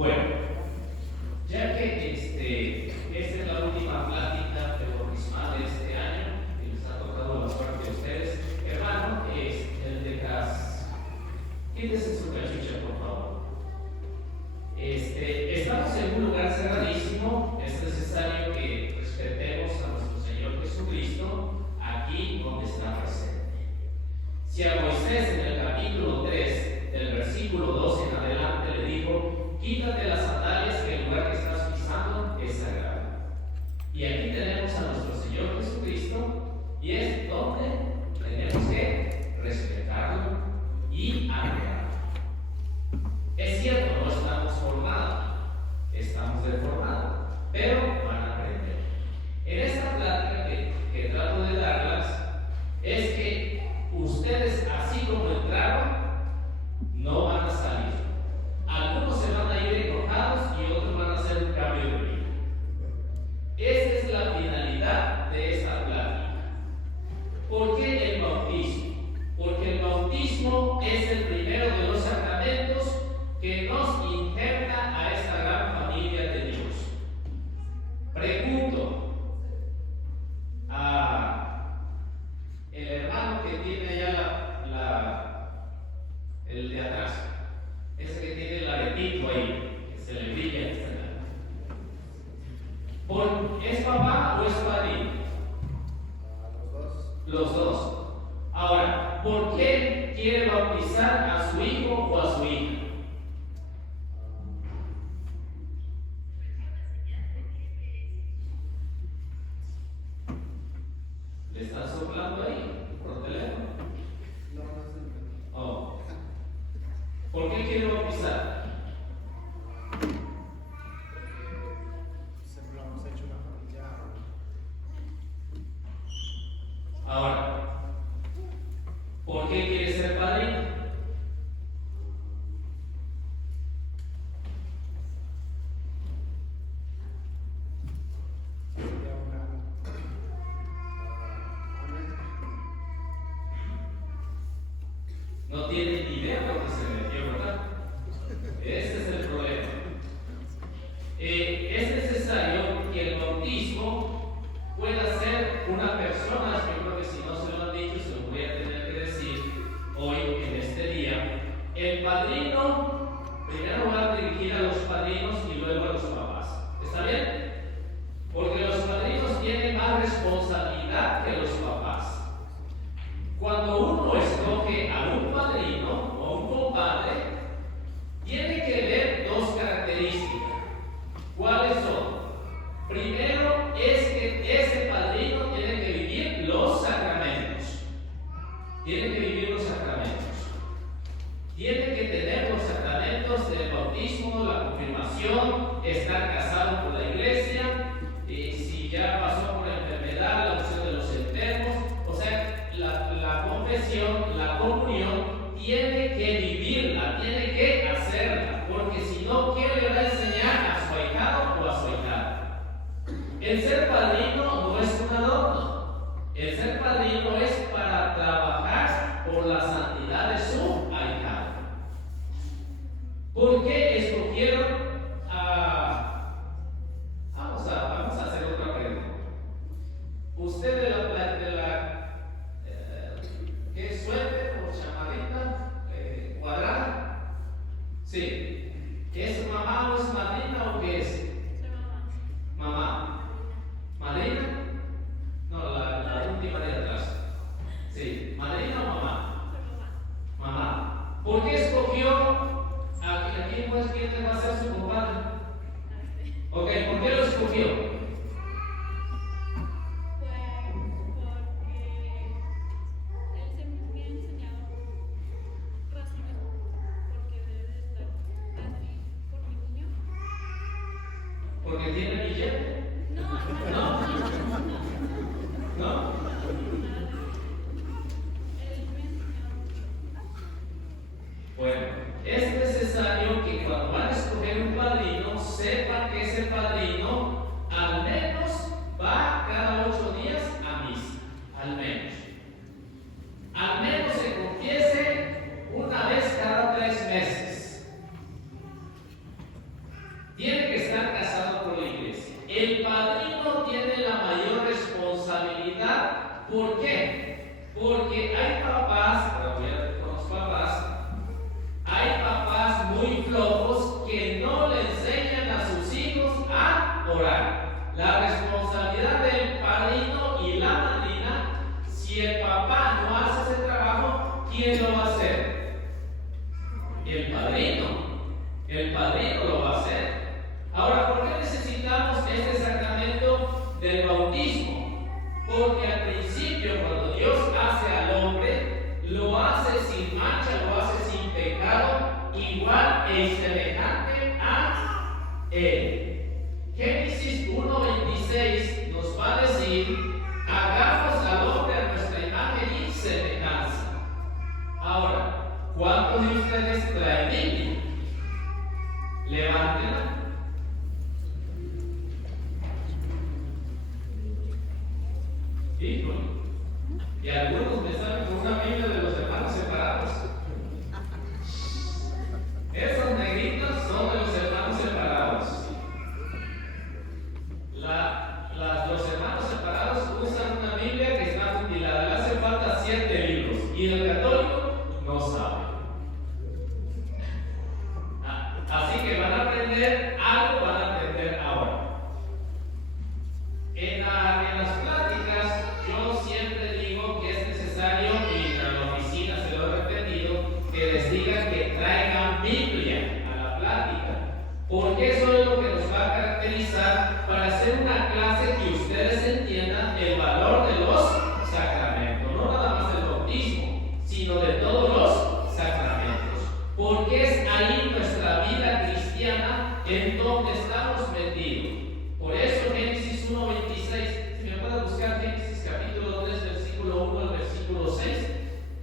Bueno, ya que esta es la última plática bautismal de este año, y les ha tocado la suerte a ustedes, hermano, el de Cas. Quítese su cachucha, por favor. Estamos en un lugar cerradísimo. Es necesario que respetemos a nuestro Señor Jesucristo aquí donde está presente. Si a Moisés en el capítulo 3, del versículo 2 en adelante, le dijo: quítate las sandalias, que el lugar que estás pisando es sagrado. Y aquí tenemos a nuestro Señor Jesucristo, y es donde tenemos que respetarlo y admirarlo. Es cierto, no estamos formados, estamos deformados, pero van a aprender. En esta plática que trato de darlas, es que ustedes, así como entraron, no van a salir. Algunos se van a ir enojados y otros van a hacer un cambio de vida. Esa es la finalidad de esta plática. ¿Por qué el bautismo? Porque el bautismo es el primero de los sacramentos que nos injerta a esta gran familia de Dios. Pregunto a el hermano que tiene allá el de atrás, ese que tiene el aretito ahí, que se le brilla esta lado. ¿Es papá o es padrino? Los dos. Ahora, ¿por qué quiere bautizar a su hijo o a su hija? ¿Le están soplando ahí por teléfono? Oh. ¿Por qué quiere bautizar? Siempre lo hemos hecho una familia. Ahora, ¿por qué quiere ser padrino? No tiene ni idea por qué se metió, ¿verdad? Ese es el problema. Es necesario que el bautismo pueda ser una persona. Yo creo que si no se lo han dicho, se lo voy a tener que decir hoy en este día. El padrino, primero va a dirigir a los padrinos y luego a los papás. ¿Está bien? Porque los padrinos tienen más responsabilidad que los papás. Cuando uno escoge a un padrino o un compadre, tiene que ver dos características. ¿Cuáles son? Primero es que ese padrino tiene que vivir los sacramentos. Tiene que vivir los sacramentos. Tiene que tener los sacramentos del bautismo, la confirmación, estar casado por la iglesia, si ya pasó por la enfermedad, la unción de los enfermos. O sea, la confesión, la comunión, tiene que vivirla, tiene que hacerla, porque si no, ¿quién le va a enseñar a su ahijado o a su ahijada? El ser padrino no es un adorno. El ser padrino es para trabajar por la santidad de su ahijado. ¿Por qué escogieron a... Vamos a hacer otra pregunta. Usted de la ¿qué es suéter o chamarrita cuadrada? Sí. ¿Es mamá o es madrina o qué es? Mamá. ¿Madrina? No, la última de atrás. Sí. ¿Madrina o mamá? Mamá. ¿Por qué escogió a quién va a ser su compadre? Ok, ¿por qué lo escogió? ¿Porque tiene billete? No. ¿No? Bueno, es necesario que cuando van a escoger un padrino, sepan que ese padrino al menos va cada 8 días a misa. Al menos. Al menos se confiese una vez cada 3 meses. El padrino lo va a hacer. Ahora, ¿por qué necesitamos este sacramento del bautismo? Porque al principio, cuando Dios hace al hombre, lo hace sin mancha, lo hace sin pecado, igual e semejante a Él. Génesis 1:26 nos va a decir: hagamos al hombre a nuestra imagen y semejanza. Ahora, ¿cuántos de ustedes traen Biblia? Levántenla. Híjole. Y algunos me salen con una Biblia de los hermanos separados. Esos negritos son de los hermanos separados. Los hermanos separados usan una Biblia que está mutilada. Le hace falta 7 libros. Y el católico no sabe. Así que van a aprender algo, van a aprender ahora. En las pláticas yo siempre digo que es necesario, y en la oficina se lo he repetido, que les digan que traigan Biblia a la plática, porque eso es lo que nos va a caracterizar para hacer una clase que ustedes entiendan el valor de los sacramentos, no nada más del bautismo, sino de todos los sacramentos, porque es ahí nuestra vida cristiana en donde estamos metidos. Por eso Génesis 1:26, si me pueden buscar Génesis capítulo 3, versículo 1 al versículo 6,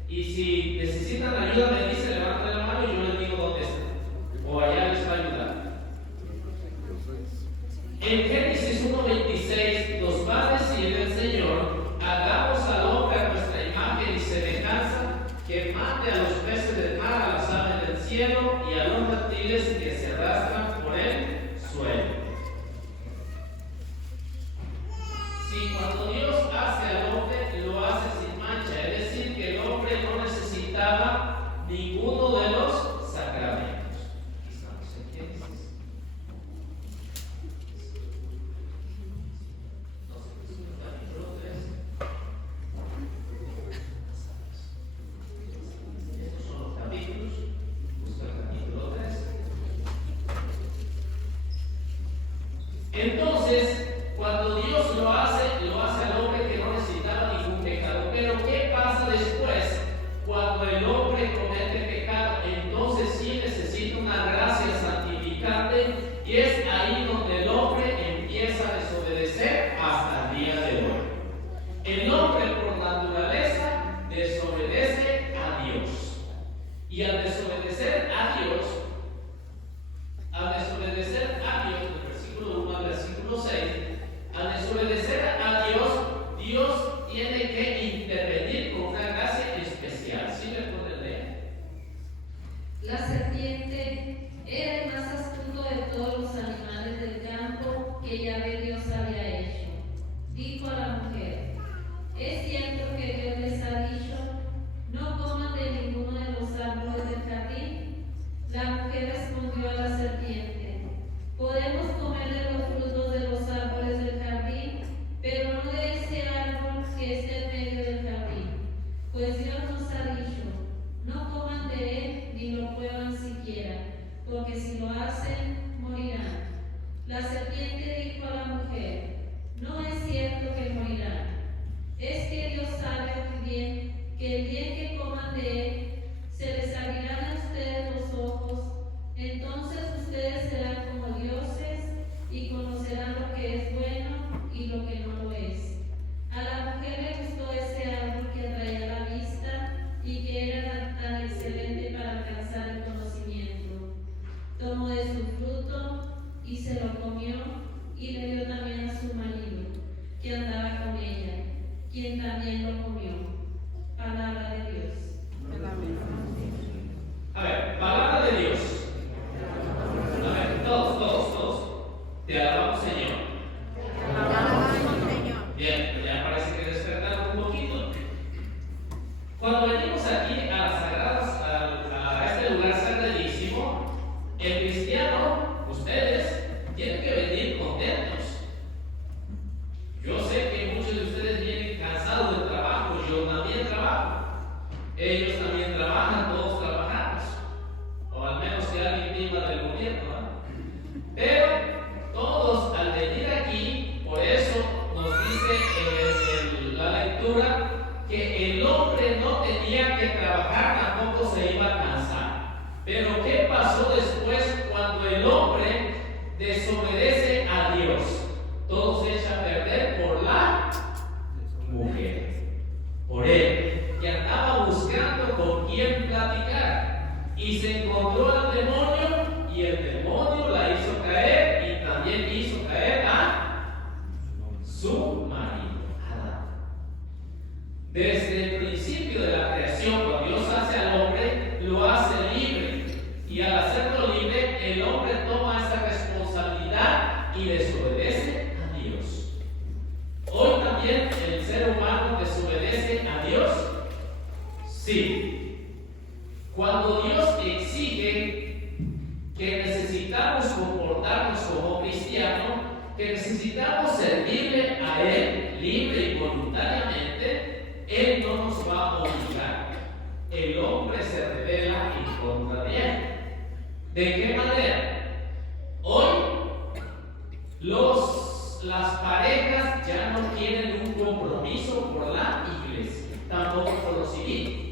y si necesitan ayuda me dicen, levanten la mano y yo les digo dónde está, o allá les va a ayudar. En Génesis 1:26 nos va a decir el Señor: hagamos al hombre a nuestra imagen y semejanza, que mate a los peces del mar, a las aves del cielo y a los reptiles que se arrastran por el suelo. Si cuando Dios hace al hombre, lo hace sin mancha, es decir, que el hombre no necesitaba ninguno de los sacramentos. Estamos en Génesis. Capítulo 3. Estos son los capítulos. Busca el capítulo 3. Entonces, cuando Dios lo hace al hombre que no necesitaba ningún pecado. Pero ¿qué pasa después? Cuando el hombre comete pecado, entonces sí necesita una gracia santificante, y es ahí donde el hombre empieza a desobedecer hasta el día de hoy. El hombre por naturaleza desobedece a Dios. Y al desobedecer a Dios, del versículo 1 al versículo 6, al desobedecer a Dios, Dios tiene que intervenir con una gracia especial. ¿Sí me pueden leer? La serpiente era el más astuto de todos los animales del campo que Yahvé Dios había hecho. Dijo a la mujer: ¿es cierto que Dios les ha dicho, no coman de ninguno de los árboles del jardín? La mujer respondió a la serpiente: podemos comer de los frutos de los árboles del jardín, pero no de ese árbol que está en medio del jardín. Pues Dios nos ha dicho, no coman de él ni lo prueban siquiera, porque si lo hacen, morirán. La serpiente dijo a la mujer: no es cierto que morirán. Es que Dios sabe muy bien que el día que coman de él, se les abrirán a ustedes los ojos, entonces ustedes serán como dioses y conocerán lo que es bueno y lo que no lo es. A la mujer le gustó ese árbol que atraía la vista y que era tan excelente para alcanzar el conocimiento. Tomó de su fruto y se lo comió, y le dio también a su marido, que andaba con ella, quien también lo comió. Palabra de Dios. A ver, palabra de Dios. A ver, todos. Te alabamos, Señor. Bien, ya parece que despertaron un poquito. Cuando venimos aquí a las sagradas, a este lugar sagradísimo, el cristiano, ustedes, tienen que venir contentos. Yo sé que muchos de ustedes vienen cansados del trabajo, yo también trabajo. Ellos también trabajan, todos trabajamos. O al menos que alguien viva del lugar gobierno, ¿verdad? Pero todos al venir aquí, por eso nos dice la lectura que el hombre no tenía que trabajar, tampoco se iba a cansar. Pero ¿qué pasó después cuando el hombre desobedece a Dios? Todo se echa a perder por la mujer, por él, que andaba buscando con quién platicar y se encontró al demonio y el demonio la hizo caer y también hizo caer a su marido, Adán. Desde el principio de la creación, cuando Dios hace al hombre, lo hace libre y al hacerlo libre, el hombre toma esa responsabilidad y desobedece a Dios. Hoy también el ser humano desobedece a Dios. Sí. Cuando Dios exige que necesitamos comportarnos como cristianos, que necesitamos servirle a Él libre y voluntariamente, Él no nos va a obligar. El hombre se revela en contra de Él. ¿De qué manera? Hoy las parejas ya no quieren un compromiso por la iglesia, tampoco por lo civil.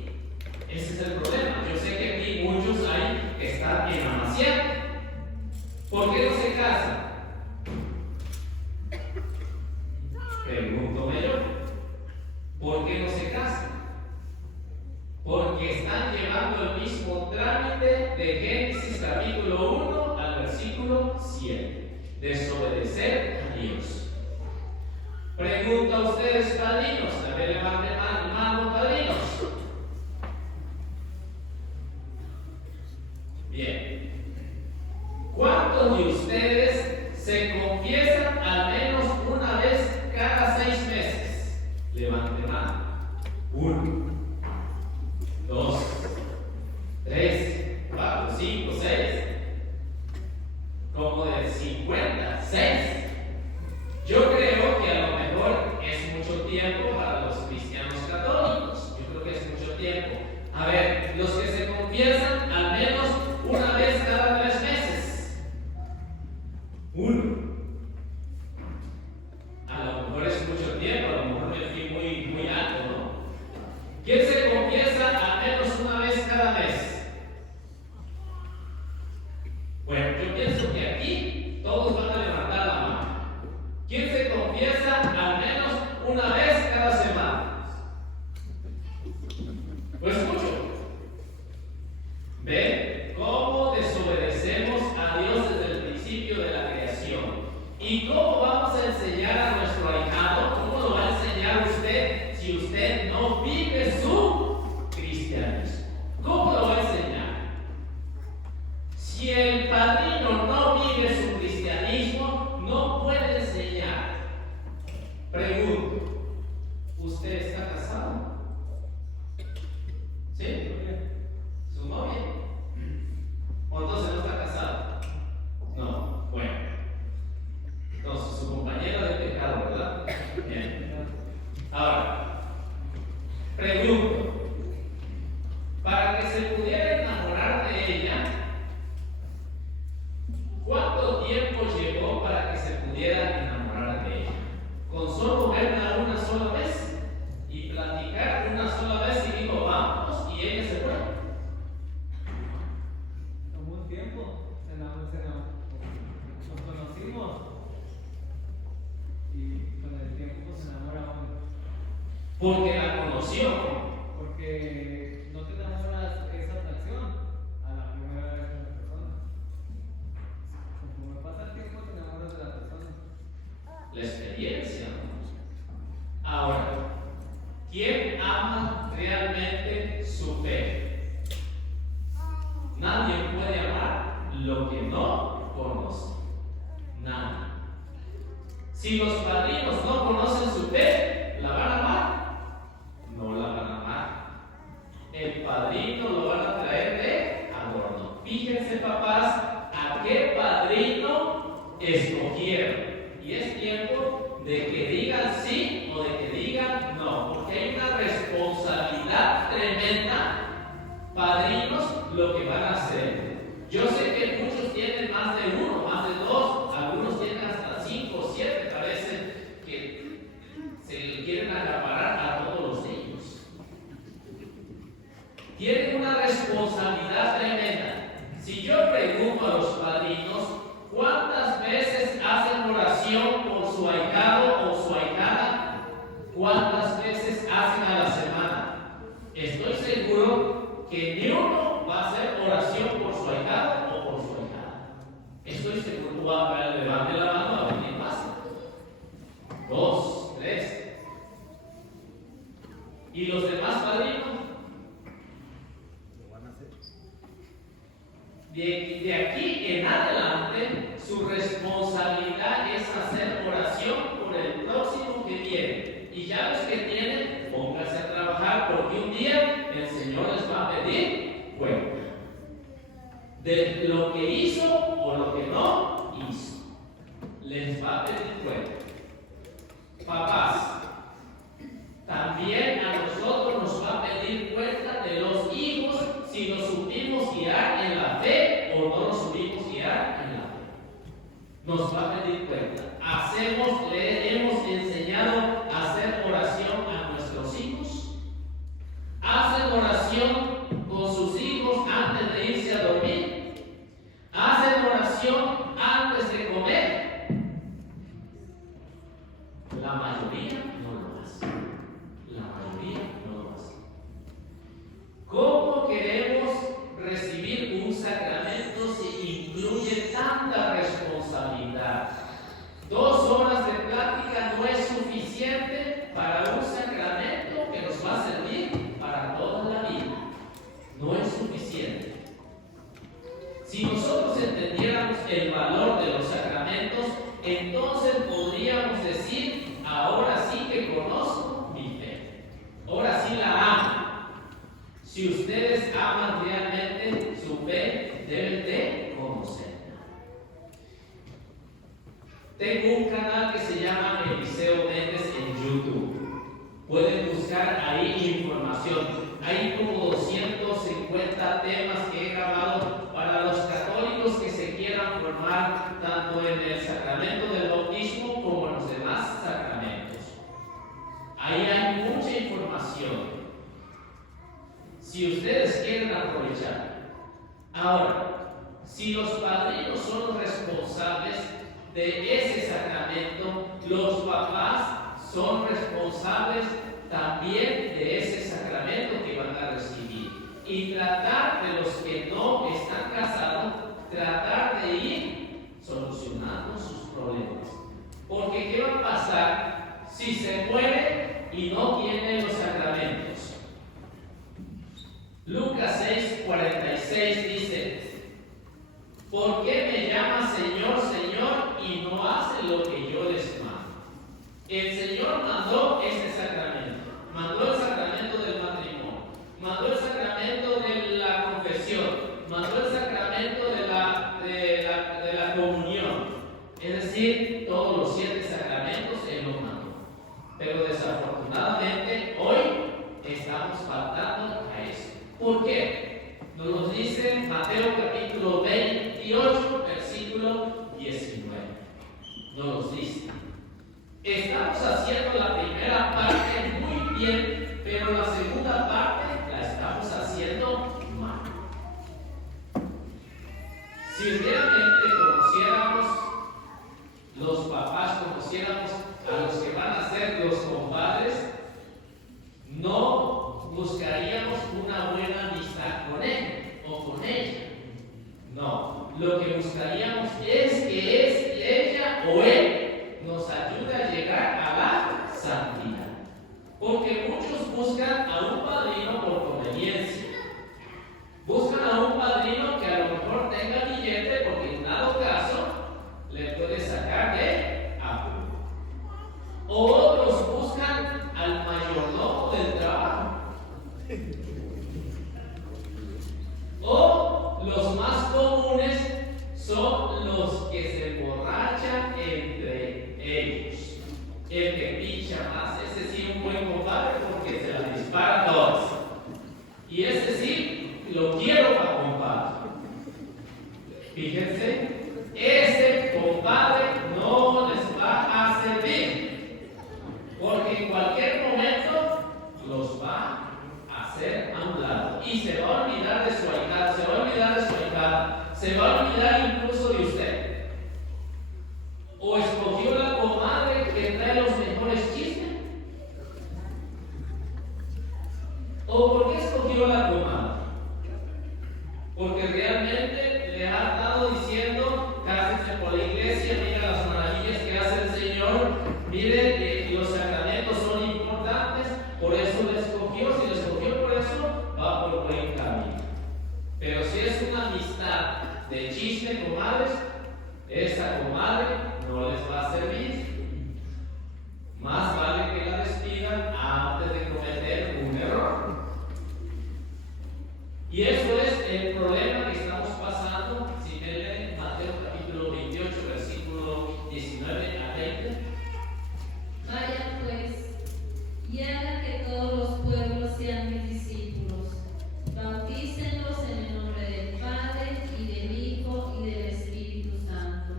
Ese es el problema. Yo sé que aquí muchos hay que están en amaciato. ¿Por qué no se casan? Pregúntome yo. ¿Por qué no se casan? Porque están llevando el mismo trámite de Génesis capítulo 1 al versículo 7. Desobedecer a Dios. Pregunta a ustedes, padrinos. A ver, levanten mano, padrinos. Bien. ¿Cuántos de ustedes se confiesan al menos una vez cada 6 meses? Levanten mano. 1, 2, 3, 4, 5, 6. Como de 50, 6. Yo creo que a lo mejor es mucho tiempo para los cristianos católicos. Yo creo que es mucho tiempo. A ver, los que se confiesan al menos una vez cada 3 meses. 1. A lo mejor es mucho tiempo, a lo mejor me fui muy alto, ¿no? ¿Quién se confiesa al menos una vez cada mes? Bueno, yo pienso que aquí todos van a levantar la mano. ¿Quién se confiesa al menos una vez cada semana? Pues mucho. ¿Ven cómo desobedecemos a Dios desde el principio de la creación? ¿Y cómo vamos a enseñar a nuestro ahijado? ¿Cómo lo va a enseñar usted si usted no vive su cristianismo? ¿Cómo lo va a enseñar? Si el padrino no vive su cristianismo, no puede enseñar. Pregunto, ¿usted está casado? ¿Sí? ¿Su novia? ¿O entonces no está casado? No, bueno. Entonces, su compañera de pecado, ¿verdad? Bien. Ahora, pregunto, para que se pudiera enamorar de ella, ¿cuánto tiempo llevó para que se pudiera enamorar de ella? Con solo verla una sola vez y platicar una sola vez y dijo, vamos, y ella se fue. Tomó un tiempo, nos conocimos y con el tiempo se enamora uno. Porque la conoció. Porque no te enamoras esa atracción a la primera vez de la persona. Conforme pasa el tiempo te enamoras de la persona. La experiencia. Ahora, ¿quién ama realmente su fe? Nadie puede amar lo que no conoce. Nadie. Si los padrinos no conocen su fe, ¿la van a amar? No la van a amar. El padrino lo van a traer de adorno. Fíjense, papás, a qué padrino escogieron. Y es tiempo de que digan sí o de que digan no, porque hay una responsabilidad tremenda, padrinos, lo que van a hacer. Yo sé que muchos tienen aquí en adelante su responsabilidad es hacer oración por el próximo que viene. Y ya los que tienen, pónganse a trabajar porque un día el Señor les va a pedir cuenta de lo que hizo o lo que no hizo. Les va a pedir cuenta. Papás, también a nosotros nos va a pedir cuenta de los hijos si nos supimos guiar en la fe o no nos supimos guiar en la fe. Nos va a pedir cuenta. Le hemos enseñado a hacer oración a nuestros hijos. Hacen oración con sus hijos antes de irse a dormir. Hacen oración antes de comer. La mayoría no lo hace. La mayoría no lo hace. ¿Cómo queremos recibir un sacramento si incluye tanta responsabilidad? 2 horas de plática no es suficiente para un sacramento que nos va a servir para toda la vida. No es suficiente. Si nosotros entendiéramos el valor de los sacramentos, entonces podríamos decir, ahora sí que conozco mi fe. Ahora sí la amo. Si ustedes aman realmente su fe, deben de conocerla. Tengo un canal que se llama Eliseo Méndez en YouTube. Pueden buscar ahí información. Hay como 250 temas que he grabado para los católicos que se quieran formar tanto en el sacramento del bautismo como en los demás sacramentos. Ahí hay mucha información. Si ustedes quieren aprovechar. Ahora, si los padrinos son los responsables de ese sacramento, los papás son responsables también de ese sacramento que van a recibir. Y tratar de los que no están casados, tratar de ir solucionando sus problemas. Porque ¿qué va a pasar si se muere y no tiene los sacramentos? Lucas 6:46 dice: ¿por qué me llaman Señor, Señor y no hacen lo que yo les mando? El Señor mandó este sacramento, mandó el sacramento del matrimonio, mandó el sacramento de la confesión, mandó el sacramento de la comunión, es decir, todos los 7 sacramentos Él los mandó. Pero desafortunadamente hoy estamos faltando a eso. ¿Por qué? Nos lo dice Mateo capítulo 28, versículo 19. Nos lo dice. Estamos haciendo la primera parte muy bien, pero la segunda parte la estamos haciendo mal. Si realmente conociéramos, los papás conociéramos a los que van a ser los compadres, no buscaríamos una buena amistad con él o con ella. No, lo que buscaríamos es que ella o él nos ayude a llegar a la santidad. Porque muchos buscan a un padrino por conveniencia. Buscan a un padrino que a lo mejor tenga billete porque en dado caso le puede sacar de apuro. O otros buscan al mayordomo del trabajo. O los más comunes son los que se emborrachan entre ellos. El que pincha más, ese sí es un buen compadre porque se las dispara todas. Y ese sí lo quiero para compadre. Fíjense, ese compadre no les va a servir porque en cualquier momento los va a hacer a un lado y se va a olvidar de su ahijado, se va a olvidar de su ahijada, se va a olvidar incluso de usted. O escogió la comadre que trae los mejores chistes. ¿O por qué escogió la comadre? Porque realmente le ha estado diciendo, cásense por la iglesia, mira las maravillas que hace el Señor, mire que los sacramentos son importantes, por eso le escogió. Si le escogió por eso, va por buen camino. Pero si es una amistad de chiste, tiene comadres, esa comadre no les va a servir. Más vale que la despidan antes de cometer un error. Y eso es el problema que estamos pasando. Si me leen Mateo capítulo 28, versículo 19 a 20. Vayan pues, y hagan que todos los pueblos sean mis discípulos. Bautícenlos en el nombre del Padre, y del Hijo, y del Espíritu Santo.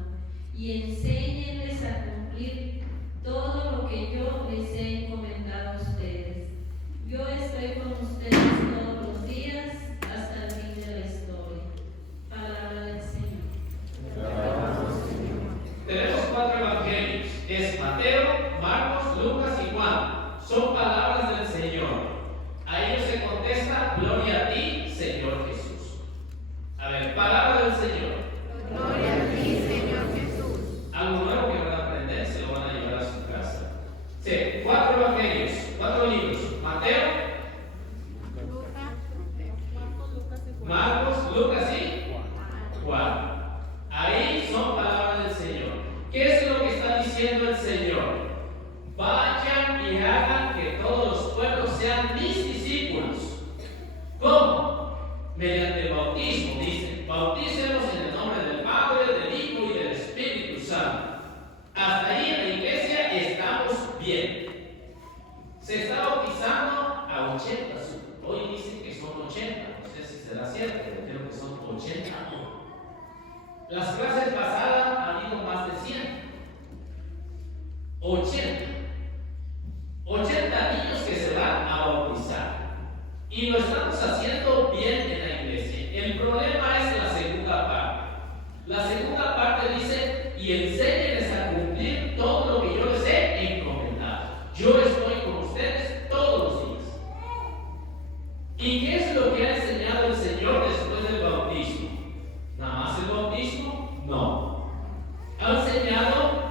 Y enséñenles a cumplir todo lo que yo les he encomendado a ustedes. Yo estoy con ustedes todos los días hasta el fin de la historia. Palabra del Señor. Tenemos 4 evangelios. Es Mateo, Marcos, Lucas y Juan. Son palabras del Señor. A ellos se contesta: gloria a ti, Señor Jesús. A ver, palabra del Señor. Gloria a ti, Señor Jesús. Algo nuevo que van a aprender, se lo van a llevar a su casa. Sí, 4 evangelios, 4 libros. Mateo, Marcos, Lucas y Juan. Ahí son palabras del Señor. ¿Qué es lo que está diciendo el Señor? Vayan y hagan que todos los pueblos sean mis discípulos. ¿Cómo? Mediante el bautismo, dice. Bautícenos en el nombre del Padre, del Hijo y del Espíritu Santo. Hasta ahí en la iglesia estamos bien. Se está bautizando a 80. Hoy dicen que son 80. No sé si será cierto, pero creo que son 80. Las clases pasadas han ido más de 100. 80 niños que se van a bautizar. Y lo estamos haciendo bien en la iglesia. El problema es la segunda parte. La segunda parte dice: y enséñenles a cumplir todo lo que yo les he encomendado. Yo estoy con ustedes todos los días. ¿Y qué es lo que ha enseñado el Señor después del bautismo? ¿Nada más el bautismo? No. Ha enseñado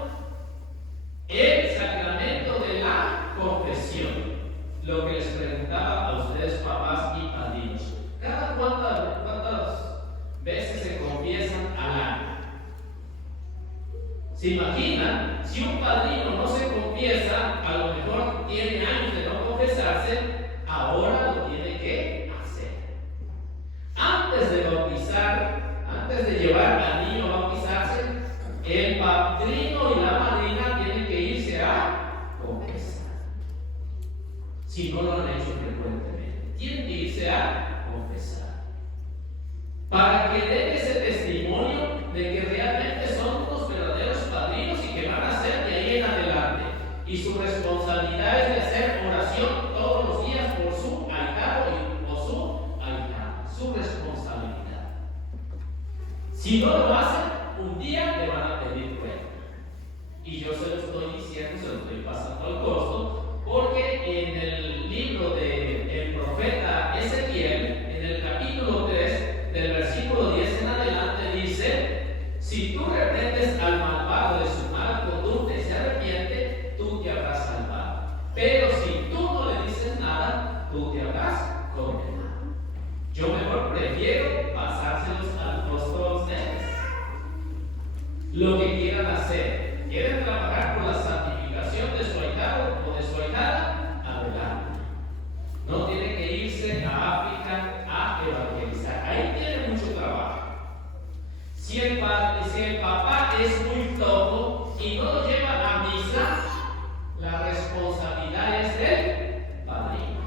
el sacramento de la confesión. Lo que les preguntaba a ustedes, papás y padrinos. ¿Cada cuántas veces se confiesan al año? ¿Se imaginan? Si un padrino no se confiesa, a lo mejor tiene años de no confesarse, ahora lo tiene que hacer. Antes de bautizar, antes de llevar al niño a bautizarse, el padrino y la madrina tienen que irse a confesar. Si no lo han hecho frecuentemente, tienen que irse a confesar. Para que den ese testimonio de que realmente son unos verdaderos padrinos y que van a hacer de ahí en adelante. Y su responsabilidad es de hacer oración todos los días por su ahijado o su ahijada. Su responsabilidad. Si no lo hacen, un día le van a pedir cuenta. Y yo se lo estoy diciendo, se lo estoy pasando al costo, porque en el libro del profeta Ezequiel, en el capítulo 3, del versículo 10 en adelante, dice: si tú reprendes al malvado de su mala conducta y se arrepiente, tú te habrás salvado. Pero si tú no le dices nada, tú te habrás condenado. Yo mejor prefiero pasárselos a los dos nenes. Lo que quieran hacer, quieren trabajar por la santificación de su ahijado o de su ahijada, adelante. No tiene que irse a África a evangelizar. Ahí tiene mucho trabajo. Si el papá es muy flojo y no lo lleva a misa, la responsabilidad es del padrino.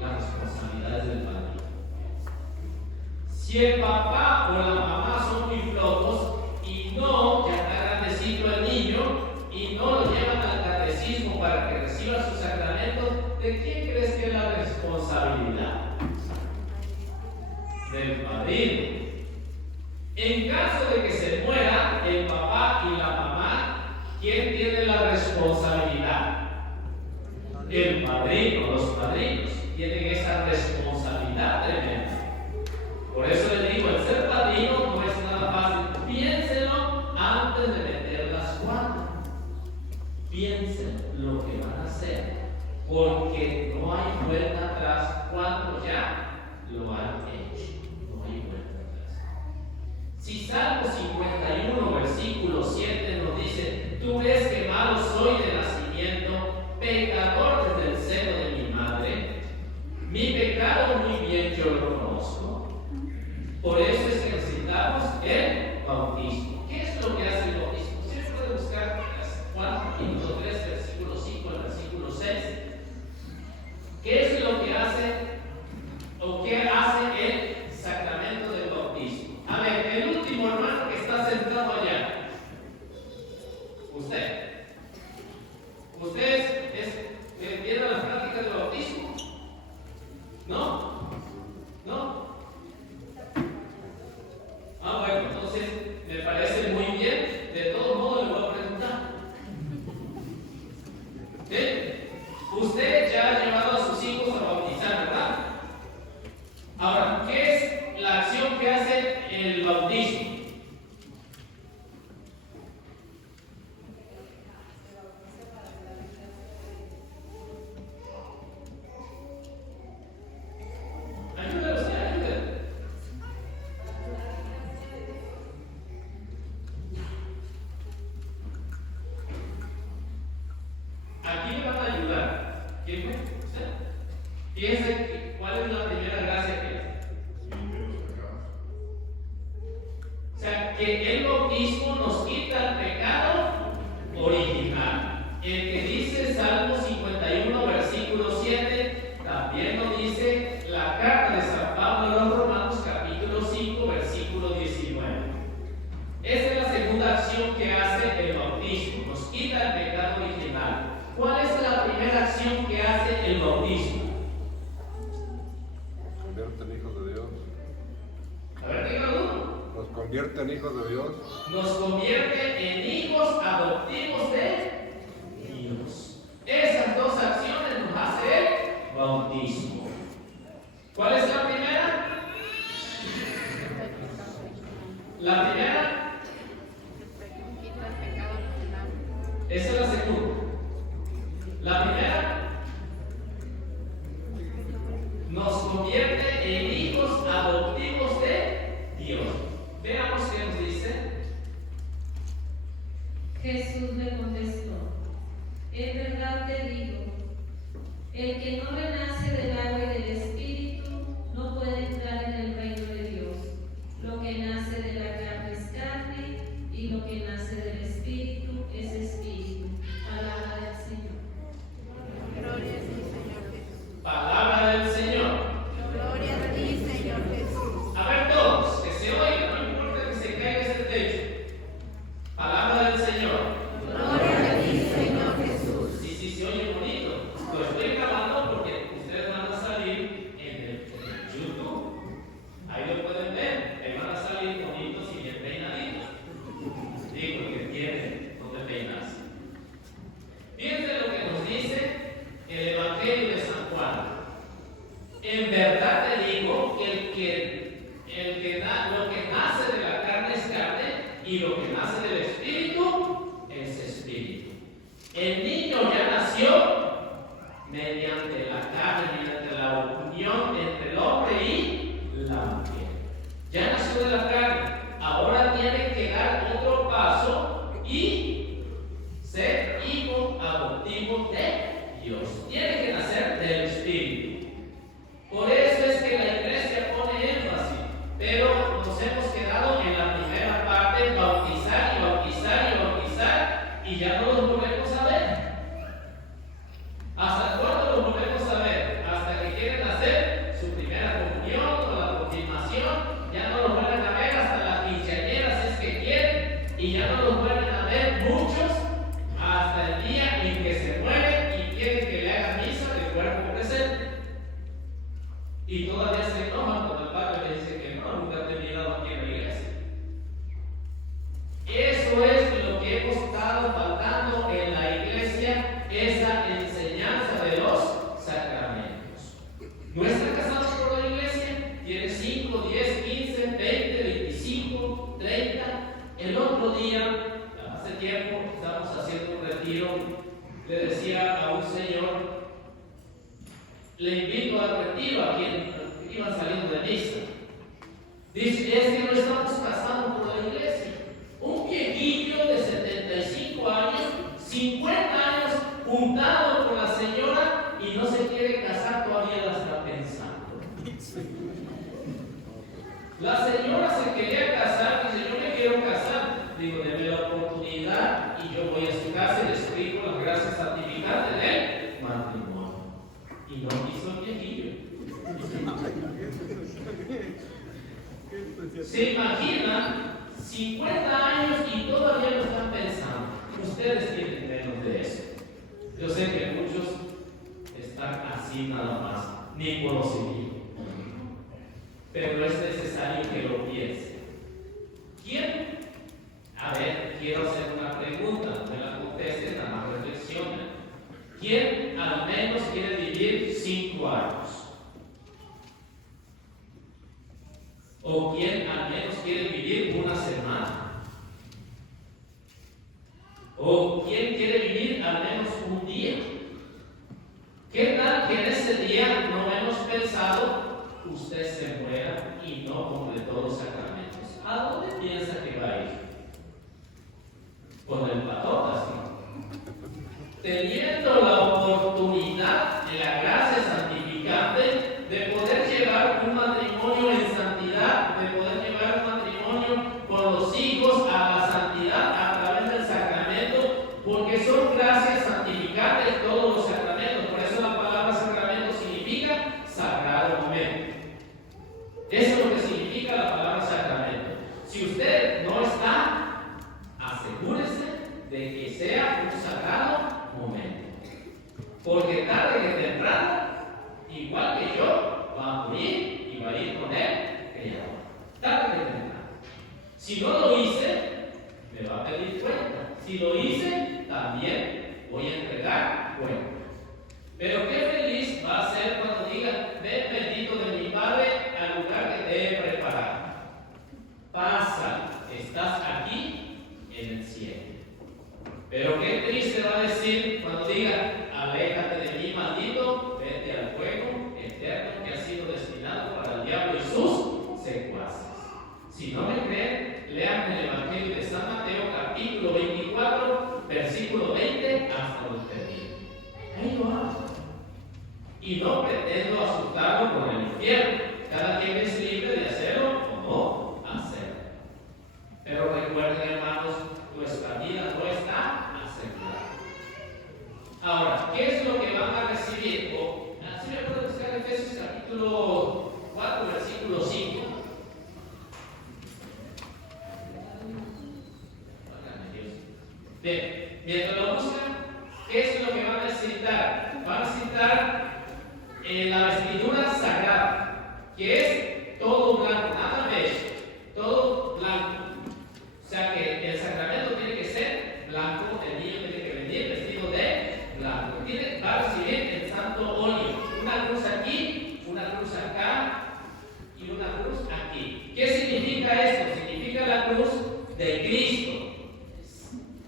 La responsabilidad es del padrino. Si el papá o la mamá son muy flojos y no, ya está grandecito el niño, y no lo llevan al catecismo para que reciba sus sacramentos, ¿de quién crees que es la responsabilidad? Del padrino. En caso de que se muera el papá y la mamá, ¿quién tiene la responsabilidad? El padrino, los padrinos tienen esa responsabilidad tremenda. Por eso les digo, el ser padrino no es nada fácil. Piénsenlo antes de meter las cuantas. Piensen lo que van a hacer, porque no hay vuelta atrás cuando ya lo han hecho. No hay vuelta atrás. Si Salmo 51, versículo 7 nos dice: tú ves que malo soy de nacimiento, pecador desde el seno de mi madre, mi pecado muy bien yo lo conozco. Por eso es que necesitamos el bautismo. ¿Qué es lo que hace el bautismo? Usted puede buscar Juan capítulo 3, versículo 5 al versículo 6. ¿Qué es lo que hace o qué hace el sacramento del bautismo? A ver, el último hermano que está sentado allá. Usted ¿entiende las prácticas del bautismo? ¿No? Bueno, entonces me parece muy bien. De todos modos le voy a preguntar. Usted ya ha llevado a sus hijos a bautizar, ¿verdad? Ahora, ¿qué es la acción que hace el bautismo? Ayúdalo, sí, ayúdalo. Aquí me van a ayudar. ¿Quién fue? ¿Usted? Fíjense cuál es la primera gracia que hace. O sea, que el bautismo nos quita el pecado original. El que dice Salmo 51, versículo 7, también nos dice la carta de San Pablo a los Romanos, capítulo 5, versículo 19. Esa es la segunda acción que hace el bautismo, nos quita el pecado original. ¿Cuál es la primera acción que hace el bautismo? Convierte en hijos de Dios. A ver, dígalo uno. Nos convierte en hijos de Dios. Nos convierte en hijos adoptivos de Dios. Esas dos acciones nos hace el bautismo. ¿Cuál es la primera? La primera. Quita el pecado original. Esa es la segunda. La primera nos convierte en hijos adoptivos de Dios. Veamos qué nos dice. Jesús le contestó: en verdad te digo, el que no renace del agua y del Espíritu no puede entrar en el reino de Dios. Lo que nace de la carne es carne, y lo que nace del Espíritu es espíritu. Palabra del Señor. Gloria a ti, Señor Jesús. Palabra del Señor. Gloria a ti, Señor Jesús. A ver todos, que se oiga, no importa que se caiga ese techo. Palabra del Señor. Gloria a ti, Señor Jesús. Sí, se oye bonito. Lo estoy grabando porque ustedes van a salir en el YouTube. Ahí lo pueden ver. Ahí van a salir bonitos y bien peinaditos. Digo, el que tiene, no te peinas. Fíjense lo que nos dice el Evangelio de San Juan. En verdad te digo que lo que nace de la carne es carne, y lo que nace del Espíritu es espíritu. El niño ya nació mediante la carne, mediante la unión entre el hombre y la mujer. Ya nació de la carne. Ahora tiene que dar otro paso y ser hijo adoptivo de Dios. Tiene que nacer del Espíritu. Por eso es que la iglesia pone énfasis, pero nos hemos quedado en la primera parte: bautizar y bautizar y bautizar, y ya no los volvemos a ver. ¿Hasta cuándo los volvemos a ver? Hasta que quieren hacer su primera comunión o la confirmación. Ya no los vuelven a ver hasta las quinceañeras, si es que quieren, y ya no los vuelven a ver muchos hasta el día en que se mueren y quieren que le hagan misa de cuerpo presente. Y todavía se enojan cuando el padre le dice que no, nunca te he mirado aquí en la iglesia. Eso es lo que hemos estado faltando en la iglesia, esa enseñanza de los sacramentos. ¿No están casados por la iglesia? Tiene 5, 10, 15, 20, 25, 30. El otro día, hace tiempo, estábamos haciendo un retiro, le decía a un señor: le invito al retiro a quien iban saliendo de misa. Dice: es que no estamos casando por digo, denme la oportunidad y yo voy a su casa y le explico las gracias santificantes del matrimonio. Y no quiso el viejillo. Se imaginan 50 años y todavía lo están pensando. Ustedes tienen menos de eso. Yo sé que muchos están así nada más, ni por lo civil. Pero es necesario que lo piensen. ¿Quién? A ver, quiero hacer una pregunta, no me la contesten, nada más reflexionen. ¿Quién al menos quiere vivir 5 años? ¿O quién al menos quiere vivir una semana? ¿O quién quiere vivir al menos un día? ¿Qué tal que en ese día, no menos pensado, usted se muera y no completó los sacramentos? ¿A dónde piensa que va a ir? Con el patotas, ¿no? Teniendo la oportunidad de la gracia santificante de poder llevar un matrimonio en santidad, de poder llevar un matrimonio con los hijos a la santidad a través del sacramento, porque son gracias santificantes todos los sacramentos. Por eso la palabra sacramento significa sagrado momento. Eso es lo que significa la palabra sacramento. Si usted no está, asegúrese de que sea un sagrado momento. Porque tarde que temprano, igual que yo, va a morir y va a ir con él, Creador. Tarde que temprano. Si no lo hice, me va a pedir cuenta. Si lo hice, también voy a entregar cuenta. Pero qué feliz va a ser cuando diga: ven bendito de mi Padre al lugar que te he preparado. Pasa, estás aquí en el cielo. Pero qué triste va a decir cuando diga: aléjate de mí, maldito, vete al fuego eterno que ha sido destinado para el diablo y sus secuaces. Si no me creen, lean el Evangelio de San Mateo, capítulo 24, versículo 20 hasta los termine. Ahí lo hago. Y no pretendo asustarlo con el infierno. Cada quien es libre de hacerlo o no hacerlo. Pero recuerden, hermanos, nuestra vida no está asegurada. Ahora, ¿qué es lo que van a recibir? Si me pueden buscar Efesios capítulo 4, versículo 5. Bien, mientras lo buscan, ¿qué es lo que van a necesitar? Van a necesitar la vestidura sagrada, que es todo blanco, nada beige, todo blanco. O sea que el sacramento tiene que ser blanco, el niño tiene que venir vestido de blanco. Va a recibir el santo óleo, una cruz aquí, una cruz acá y una cruz aquí. ¿Qué significa esto? Significa la cruz de Cristo.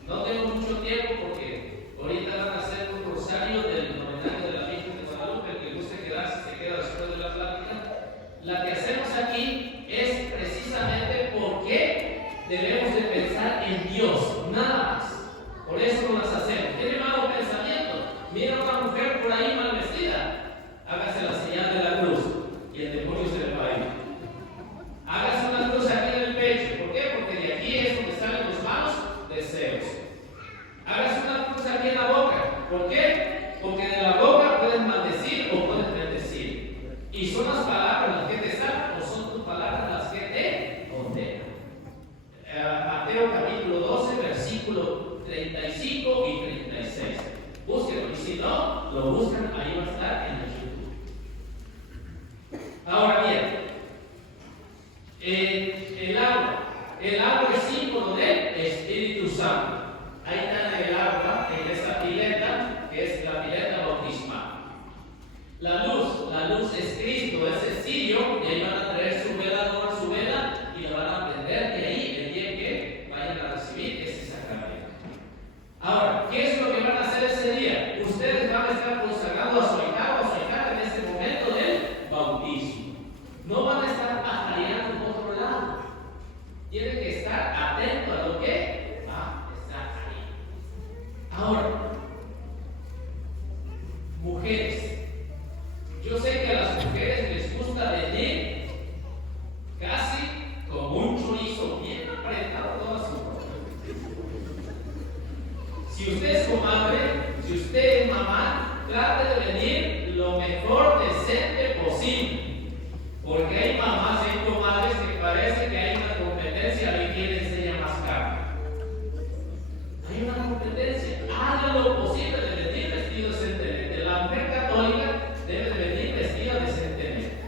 No tengo mucho tiempo porque ahorita van a hacer un rosario del novenario de la Virgen de Guadalupe. El que guste quedarse se queda después de la plática. La que hacemos aquí es precisamente porque debemos de pensar en Dios, nada más. Por eso no las hacemos. ¿Tiene malo pensamiento? Mira a una mujer por ahí mal vestida, hágase la señal de la cruz y el demonio se le va a ir. Hágase una cruz aquí en el pecho. ¿Por qué? Porque de aquí es donde salen los malos deseos. Hágase una cruz aquí en la boca. ¿Por qué? Porque de la boca puedes maldecir o puedes bendecir. Y son las palabras las que te salvan o son tus palabras las que te condenan. Mateo capítulo 12, versículo 35 y 36. Búsquenlo y si no, lo buscan, ahí va a estar en el YouTube. Ahora bien, el agua es símbolo del Espíritu Santo. Ahí está el agua en esta pileta, que es la pileta bautismal. La luz es Cristo, es el cirio, y ahí van a traer su vela, su vela, y la van a prender de ahí el día que vayan a recibir ese sacramento. Ahora, ¿qué es lo que van a hacer ese día? Ustedes van a estar consagrando a su ahijado, a su ahijada en ese momento del bautismo. No van a estar pajareando por otro lado. Tienen que estar atentos a lo que va a estar Si usted es comadre, si usted es mamá, trate de venir lo mejor decente posible. Porque hay mamás y hay comadres que parece que hay una competencia a ver quién enseña más carne. Hay una competencia. Haga lo posible de venir vestido decentemente. La mujer católica debe de venir vestida decentemente.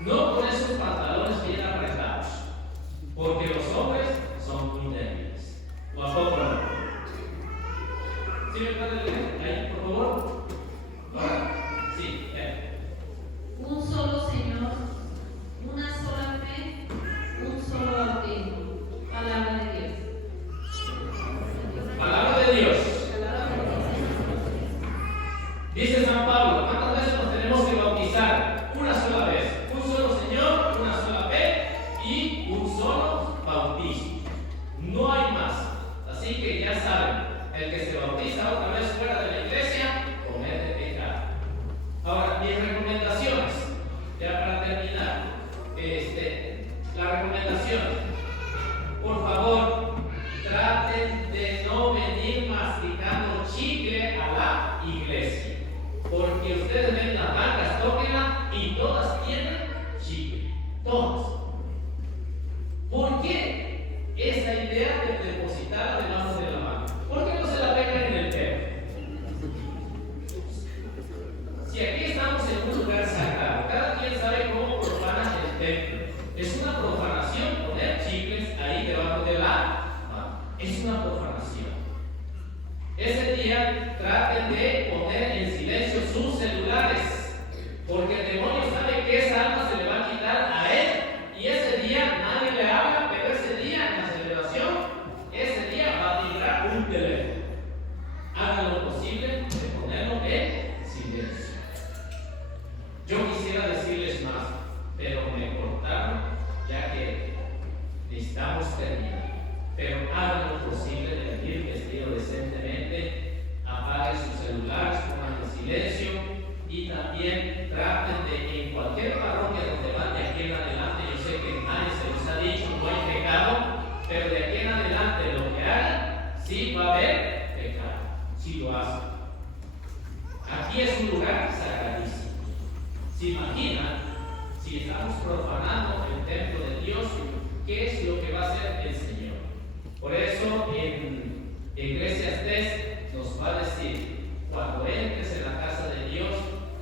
No con esos pantalones bien apretados. Porque los hombres son muy débiles. ¿O a poco no? ¿Sí me puede leer? Ahí, por favor. Ahora, sí, Un solo Señor, una sola fe, un solo bautismo. Palabra de Dios. Palabra de Dios. Dice San Pablo, ¿cuántas veces nos tenemos que bautizar? Una sola vez. Un solo Señor, una sola fe y un solo bautismo. No hay más. Así que ya saben, el que se bautiza otra vez fuera de la iglesia comete pecado. Ahora, mis recomendaciones, ya para terminar, las recomendaciones. Por favor, traten de no venir masticando chicle a la iglesia. Porque ustedes ven las bancas, tóquenla y todas tienen chicle. Todas. ¿Por qué esa idea de depositarla debajo de la mano? ¿Por qué no se la pegan en el pelo? Si aquí estamos en un lugar sagrado, cada quien sabe cómo profanan el templo. Es una profanación poner chicles ahí debajo de la mano. Es una profanación. Ese día traten de poner en silencio sus celulares, porque el demonio sabe que esa alma se le va a quitar a él, y ese día nadie le habla, pero ese día en la celebración, ese día va a vibrar un teléfono. Hagan lo posible de ponerlo en silencio. Yo quisiera decirles más, pero me cortaron, ya que necesitamos terminar. Pero hagan lo posible de venir vestido decentemente, apaguen sus celulares, pongan en silencio y también traten de, en cualquier parroquia donde van de aquí en adelante, yo sé que nadie se los ha dicho, no hay pecado, pero de aquí en adelante lo que hagan, sí va a haber pecado, sí lo hacen. Aquí es un lugar sagradísimo. ¿Se imaginan si estamos profanando el templo de Dios? ¿Qué es lo que va a hacer el Señor? Por eso en Eclesiastés nos va a decir, cuando entres en la casa de Dios,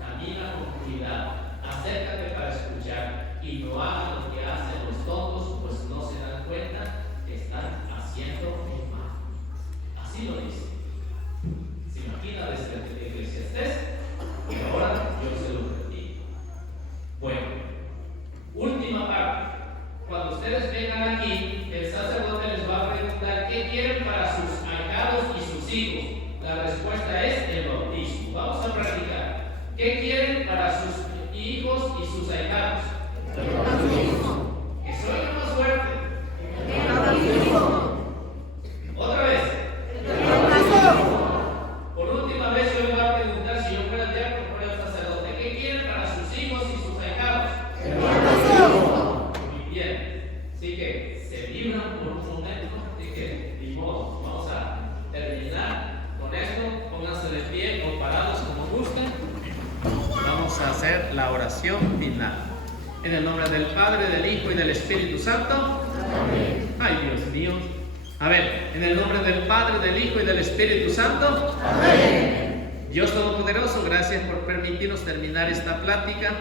camina con cuidado, acércate para escuchar y no hagas lo que hacen los tontos, pues no se dan cuenta que están haciendo el mal. Así lo dice. ¿Se imagina desde Eclesiastés? Y ahora yo se lo repito. Bueno, última parte. Cuando ustedes vengan aquí, el sacerdote les va a preguntar qué quieren para sus ahijados y sus hijos. La respuesta es el bautismo. Vamos a practicar. ¿Qué quieren para sus hijos y sus ahijados? El bautismo. Que se oiga más fuerte. El bautismo. Otra vez. El bautismo. Por última vez yo les voy a preguntar, si yo fuera el diácono, fuera el sacerdote, ¿qué quieren para sus hijos y sus ahijados? El bautismo. Muy bien. Así que se libran por un momento. Así que, ni modo, vamos a terminar con esto. Pónganse de pie o parados como gusten. Vamos a hacer la oración final. En el nombre del Padre, del Hijo y del Espíritu Santo. Amén. Ay, Dios mío. A ver, en el nombre del Padre, del Hijo y del Espíritu Santo. Amén. Dios Todopoderoso, gracias por permitirnos terminar esta plática.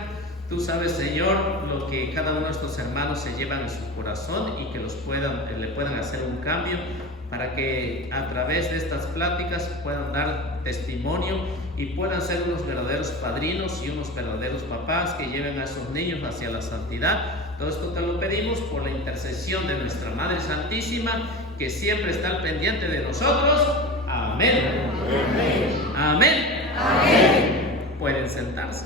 Tú sabes, Señor, lo que cada uno de estos hermanos se llevan en su corazón y que le puedan hacer un cambio para que a través de estas pláticas puedan dar testimonio y puedan ser unos verdaderos padrinos y unos verdaderos papás que lleven a esos niños hacia la santidad. Todo esto te lo pedimos por la intercesión de nuestra Madre Santísima, que siempre está al pendiente de nosotros. Amén. Amén. Amén. Amén. Pueden sentarse.